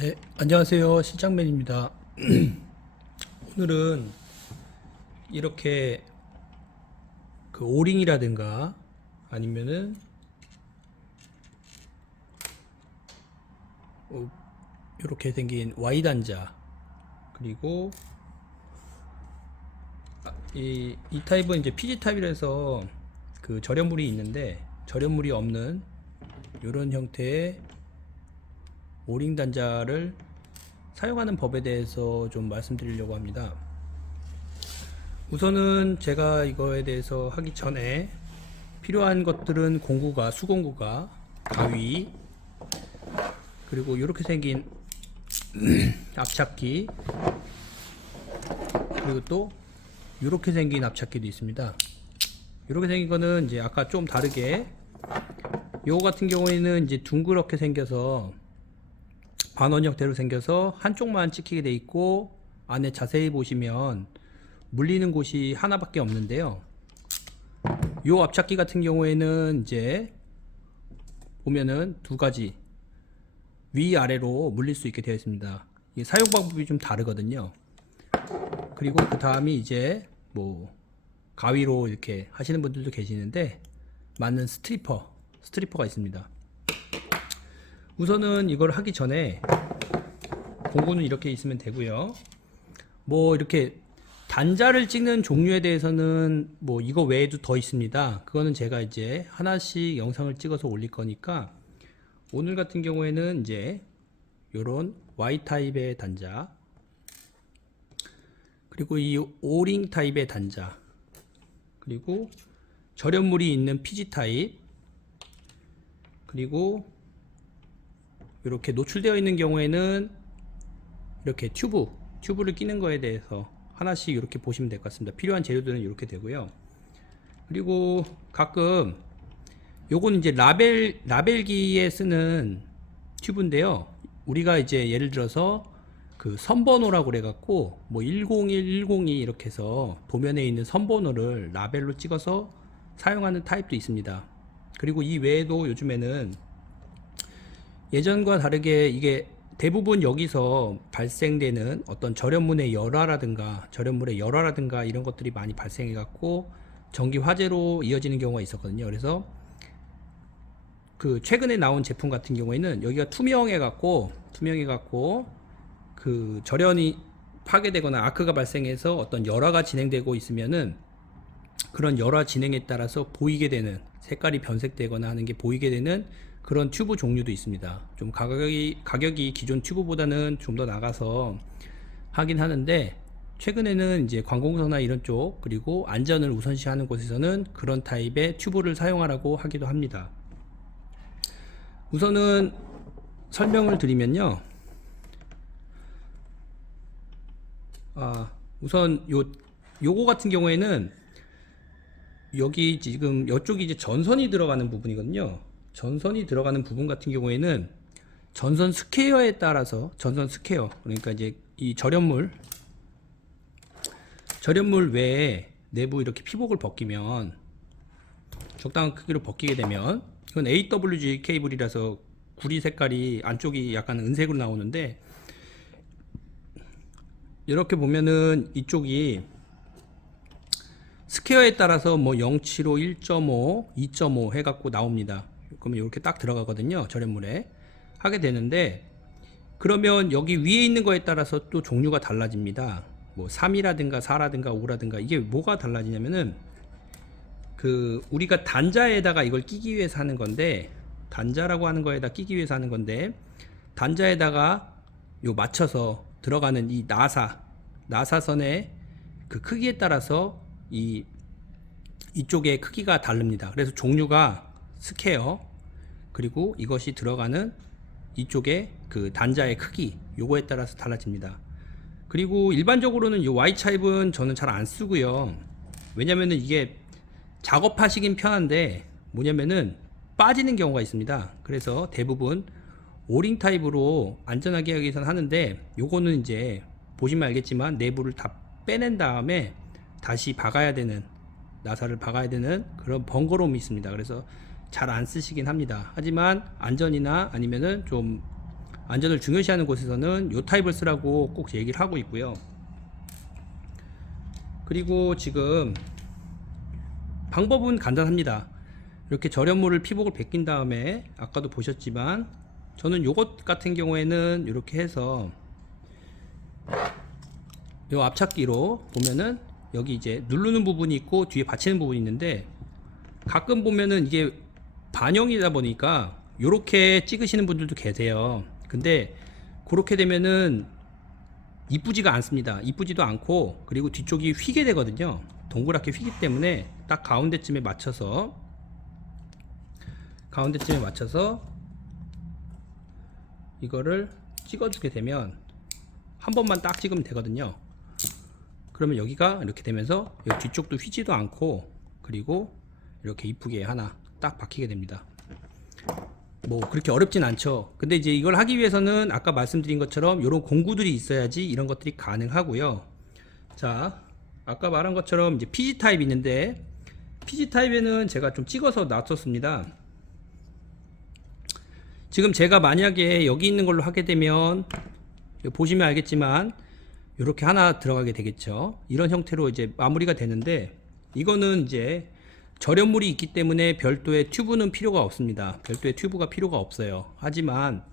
네, 안녕하세요. 실장맨입니다. 오늘은 이렇게 그 오링이라든가 아니면은 이렇게 생긴 Y 단자 그리고 이 타입은 이제 PG 타입이라서 그 절연물이 있는데 절연물이 없는 이런 형태의 오링 단자를 사용하는 법에 대해서 좀 말씀드리려고 합니다. 우선은 제가 이거에 대해서 하기 전에 필요한 것들은 공구가, 수공구가, 가위, 그리고 이렇게 생긴 앞찾기, 그리고 또 이렇게 생긴 앞찾기도 있습니다. 이렇게 생긴 거는 이제 아까 좀 다르게 요거 같은 경우에는 이제 둥그렇게 생겨서 반원 형태로 생겨서 한쪽만 찍히게 돼 있고 안에 자세히 보시면 물리는 곳이 하나밖에 없는데요. 요 앞찾기 같은 경우에는 이제 보면은 두 가지 위아래로 물릴 수 있게 되어 있습니다. 이 사용 방법이 좀 다르거든요. 그리고 그 다음이 이제 뭐 가위로 이렇게 하시는 분들도 계시는데 맞는 스트리퍼가 있습니다. 우선은 이걸 하기 전에 공구는 이렇게 있으면 되고요. 뭐 이렇게 단자를 찍는 종류에 대해서는 뭐 이거 외에도 더 있습니다. 그거는 제가 이제 하나씩 영상을 찍어서 올릴 거니까 오늘 같은 경우에는 이제 요런 Y 타입의 단자 그리고 이 오링 타입의 단자 그리고 절연물이 있는 PG 타입 그리고 이렇게 노출되어 있는 경우에는 이렇게 튜브를 끼는 거에 대해서 하나씩 이렇게 보시면 될 것 같습니다. 필요한 재료들은 이렇게 되고요. 그리고 가끔 요건 이제 라벨기에 쓰는 튜브인데요. 우리가 이제 예를 들어서 그 선번호라고 그래 갖고 뭐 101, 102 이렇게 해서 도면에 있는 선번호를 라벨로 찍어서 사용하는 타입도 있습니다. 그리고 이 외에도 요즘에는 예전과 다르게 이게 대부분 여기서 발생되는 어떤 절연물의 열화라든가 이런 것들이 많이 발생해 갖고 전기 화재로 이어지는 경우가 있었거든요. 그래서 그 최근에 나온 제품 같은 경우에는 여기가 투명해 갖고 그 절연이 파괴되거나 아크가 발생해서 어떤 열화가 진행되고 있으면은 그런 열화 진행에 따라서 보이게 되는 색깔이 변색되거나 하는 게 보이게 되는 그런 튜브 종류도 있습니다. 좀 가격이 기존 튜브보다는 좀 더 나가서 하긴 하는데 최근에는 이제 관공서나 이런 쪽 그리고 안전을 우선시하는 곳에서는 그런 타입의 튜브를 사용하라고 하기도 합니다. 우선은 설명을 드리면요. 우선 요거 같은 경우에는 여기 지금 이쪽이 이제 전선이 들어가는 부분이거든요. 전선이 들어가는 부분 같은 경우에는 전선 스퀘어에 따라서 그러니까 이제 이 절연물 외에 내부 이렇게 피복을 벗기면 적당한 크기로 벗기게 되면 이건 AWG 케이블이라서 구리 색깔이 안쪽이 약간 은색으로 나오는데 이렇게 보면은 이쪽이 스퀘어에 따라서 뭐 075, 1.5, 2.5 해갖고 나옵니다. 그러면 이렇게 딱 들어가거든요. 절연물에 하게 되는데 그러면 여기 위에 있는 거에 따라서 또 종류가 달라집니다. 뭐 3이라든가 4라든가 5라든가 이게 뭐가 달라지냐면은 그 우리가 단자에다가 이걸 끼기 위해서 하는 건데 단자라고 하는 거에다 끼기 위해서 하는 건데 단자에다가 요 맞춰서 들어가는 이 나사선의 그 크기에 따라서 이쪽의 크기가 다릅니다. 그래서 종류가 스퀘어 그리고 이것이 들어가는 이쪽에 그 단자의 크기 요거에 따라서 달라집니다. 그리고 일반적으로는 이 Y 타입은 저는 잘 안 쓰고요. 왜냐면은 이게 작업하시긴 편한데 뭐냐면은 빠지는 경우가 있습니다. 그래서 대부분 오링 타입으로 안전하게 하기 위해서는 하는데 요거는 이제 보시면 알겠지만 내부를 다 빼낸 다음에 다시 나사를 박아야 되는 그런 번거로움이 있습니다. 그래서 잘 안 쓰시긴 합니다. 하지만 안전이나 아니면은 좀 안전을 중요시하는 곳에서는 요 타입을 쓰라고 꼭 얘기를 하고 있고요. 그리고 지금 방법은 간단합니다. 이렇게 절연물을 피복을 벗긴 다음에 아까도 보셨지만 저는 요것 같은 경우에는 이렇게 해서 요 앞찾기로 보면은 여기 이제 누르는 부분이 있고 뒤에 받치는 부분이 있는데 가끔 보면은 이게 반영이다 보니까 요렇게 찍으시는 분들도 계세요. 근데 그렇게 되면은 이쁘지가 않습니다. 이쁘지도 않고 그리고 뒤쪽이 휘게 되거든요. 동그랗게 휘기 때문에 딱 가운데쯤에 맞춰서 이거를 찍어주게 되면 한 번만 딱 찍으면 되거든요. 그러면 여기가 이렇게 되면서 여기 뒤쪽도 휘지도 않고 그리고 이렇게 이쁘게 하나 딱 박히게 됩니다. 뭐 그렇게 어렵진 않죠. 근데 이제 이걸 하기 위해서는 아까 말씀드린 것처럼 이런 공구들이 있어야지 이런 것들이 가능하고요. 자, 아까 말한 것처럼 이제 PG 타입이 있는데 PG 타입에는 제가 좀 찍어서 놨었습니다. 지금 제가 만약에 여기 있는 걸로 하게 되면 보시면 알겠지만 이렇게 하나 들어가게 되겠죠. 이런 형태로 이제 마무리가 되는데 이거는 이제 절연물이 있기 때문에 별도의 튜브는 필요가 없습니다. 별도의 튜브가 필요가 없어요. 하지만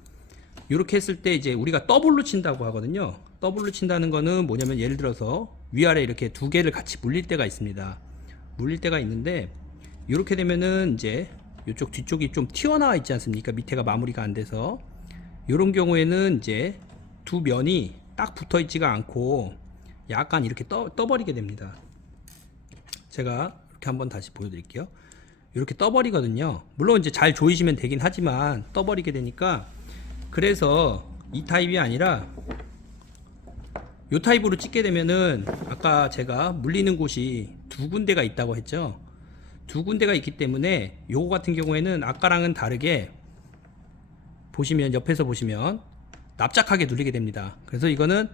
이렇게 했을 때 이제 우리가 더블로 친다고 하거든요. 더블로 친다는 거는 뭐냐면 예를 들어서 위아래 이렇게 두 개를 같이 물릴 때가 있습니다. 물릴 때가 있는데 이렇게 되면은 이제 이쪽 뒤쪽이 좀 튀어나와 있지 않습니까? 밑에가 마무리가 안 돼서 이런 경우에는 이제 두 면이 딱 붙어 있지가 않고 약간 이렇게 떠버리게 됩니다. 제가 이렇게 한번 다시 보여드릴게요. 이렇게 떠버리거든요. 물론 이제 잘 조이시면 되긴 하지만 떠버리게 되니까 그래서 이 타입이 아니라 이 타입으로 찍게 되면은 아까 제가 물리는 곳이 두 군데가 있다고 했죠. 두 군데가 있기 때문에 요거 같은 경우에는 아까랑은 다르게 보시면 옆에서 보시면 납작하게 눌리게 됩니다. 그래서 이거는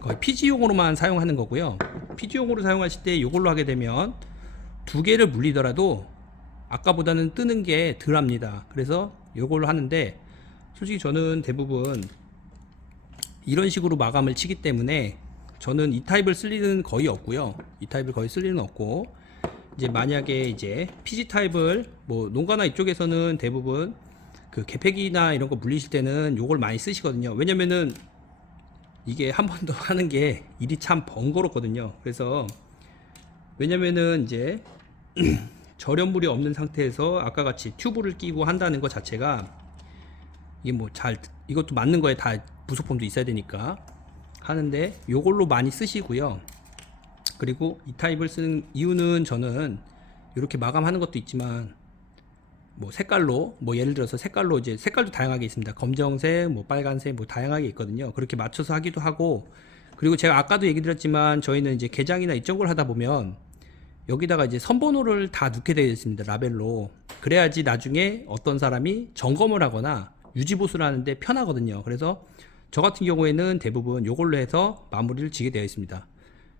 거의 PG용으로만 사용하는 거고요. PG용으로 사용하실 때 이걸로 하게 되면 두 개를 물리더라도 아까보다는 뜨는 게 덜 합니다. 그래서 이걸로 하는데 솔직히 저는 대부분 이런 식으로 마감을 치기 때문에 저는 이 타입을 쓸 일은 거의 없고요. 이 타입을 거의 쓸 일은 없고 이제 만약에 이제 PG 타입을 뭐 농가나 이쪽에서는 대부분 그 개폐기나 이런 거 물리실 때는 요걸 많이 쓰시거든요. 왜냐면은 이게 한 번 더 하는 게 일이 참 번거롭거든요. 그래서 왜냐면은 이제 절연물이 없는 상태에서 아까 같이 튜브를 끼고 한다는 것 자체가 이게 뭐 잘 이것도 맞는 거에 다 부속품도 있어야 되니까 하는데 요걸로 많이 쓰시고요. 그리고 이 타입을 쓰는 이유는 저는 이렇게 마감하는 것도 있지만 뭐 색깔로 뭐 예를 들어서 색깔로 이제 색깔도 다양하게 있습니다. 검정색, 뭐 빨간색, 뭐 다양하게 있거든요. 그렇게 맞춰서 하기도 하고 그리고 제가 아까도 얘기 드렸지만 저희는 이제 개장이나 이런 걸 하다 보면 여기다가 이제 선번호를 다 넣게 되어 있습니다. 라벨로. 그래야지 나중에 어떤 사람이 점검을 하거나 유지보수를 하는데 편하거든요. 그래서 저 같은 경우에는 대부분 이걸로 해서 마무리를 지게 되어 있습니다.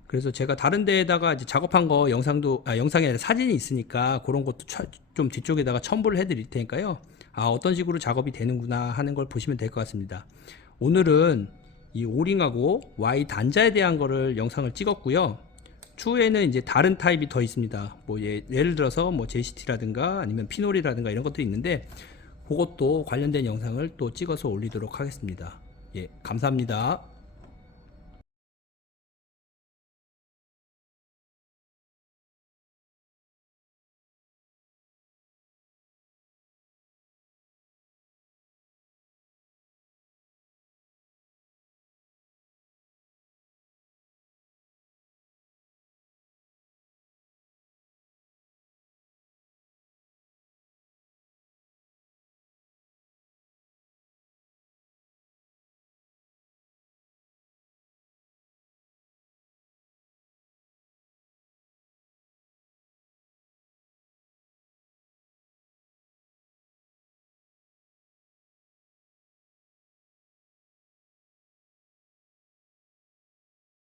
그래서 제가 다른 데에다가 이제 작업한 거 영상이 아니라 사진이 있으니까 그런 것도 좀 뒤쪽에다가 첨부를 해 드릴 테니까요. 아, 어떤 식으로 작업이 되는구나 하는 걸 보시면 될 것 같습니다. 오늘은 이 오링하고 Y 단자에 대한 거를 영상을 찍었고요. 추후에는 이제 다른 타입이 더 있습니다. 뭐 예를 들어서 뭐 JCT라든가 아니면 피놀이라든가 이런 것들이 있는데 그것도 관련된 영상을 또 찍어서 올리도록 하겠습니다. 예, 감사합니다.